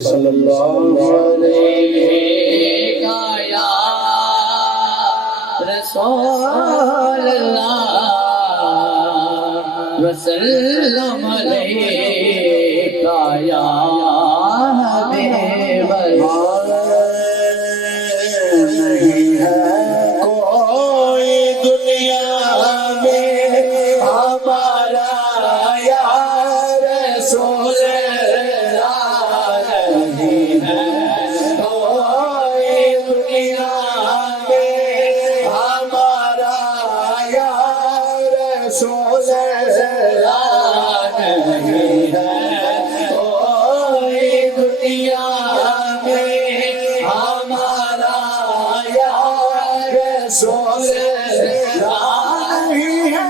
صلی اللہ علیہ یا رسول اللہ وسلم علیکہ یا حبیب اللہ نہیں ہے کوئی دنیا میں ہمارا یا رسول اللہ نہیں ہے کوئی دنیا میں ہمارا یا رسول اللہ نہیں ہے کوئی دنیا میں ہمارا یا رسول اللہ نہیں ہے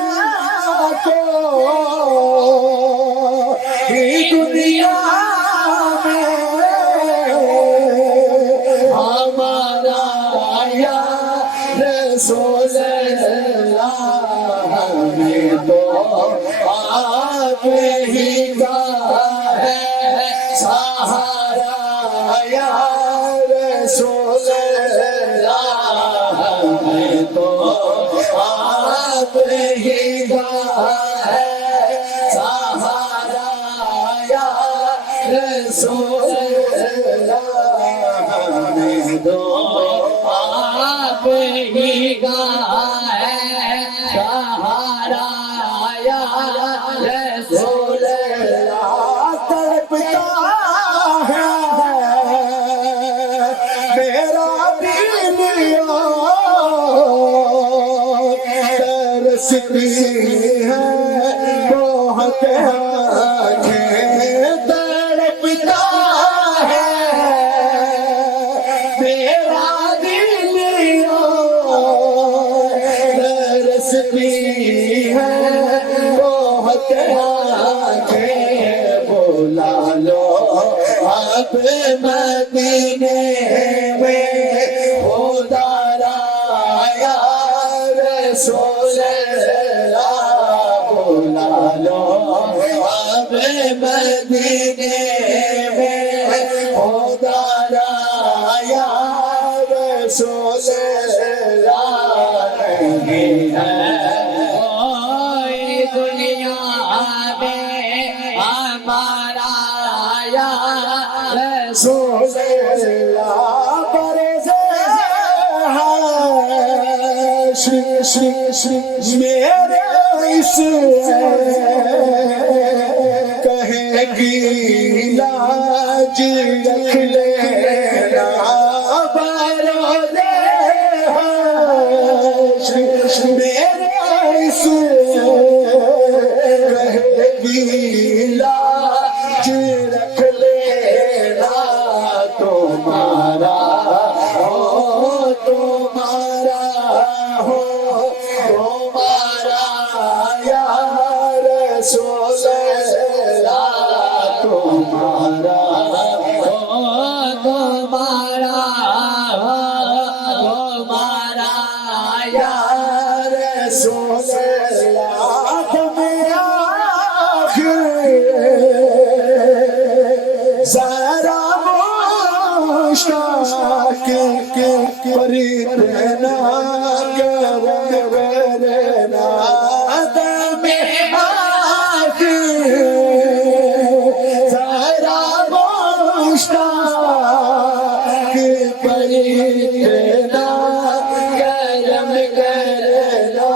کوئی دنیا میں ہمارا یا رسول اللہ ہمیں تو آپ ہی کا ہے سہارا یا رسول اللہ ہمیں تو آپ ہی کا ہے سہارا یا رسول اللہ ہمیں تو آپ ہی کا ہے سہارا یا رسول اللہ تڑپتا ہے میرا دل ترستی ہے بہت آنکھیں تڑپتا ہے میرا دل ترستی ہے بہت آنکھیں بلا لو اب مدینے میں خدا را یا رسول اللہ بلا لو اب مدینے میں خدا را یا رسول اللہ نہیں ہے کوئی دنیا میں ہمارا یا رسول اللہ برزے ہے میرے اس کہے گی لاج رکھ لینا برزے میرے اس کہے گی لاج رکھ لینا تمہارا ہو تمہارا ہو تمہارا یا رسول اللہ تمہارا ہو تمہارا تمہارا یا رسول اللہ تمہیں آخر ذرا مشتاق پریتنا کرنا تمہیں آخر ذرا مشتاق پریتنا کرم کرنا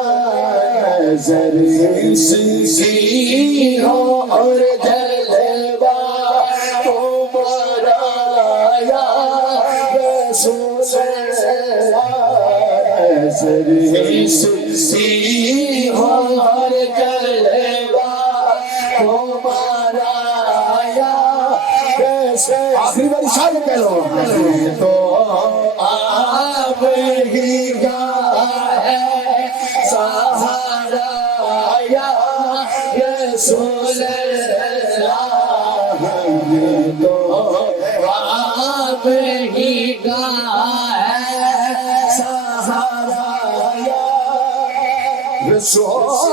نظر سی ہو اور جلوہ تمہارا یا رسول اللہ نظر سی ہو اور جلوہ تمہارا یا رسول آخری بار شاید کہہ لو تو آپ ہی کا ہے سہارا یا رسول اللہ ہمیں تو آپ ہی کا ہے سہارا یا رسول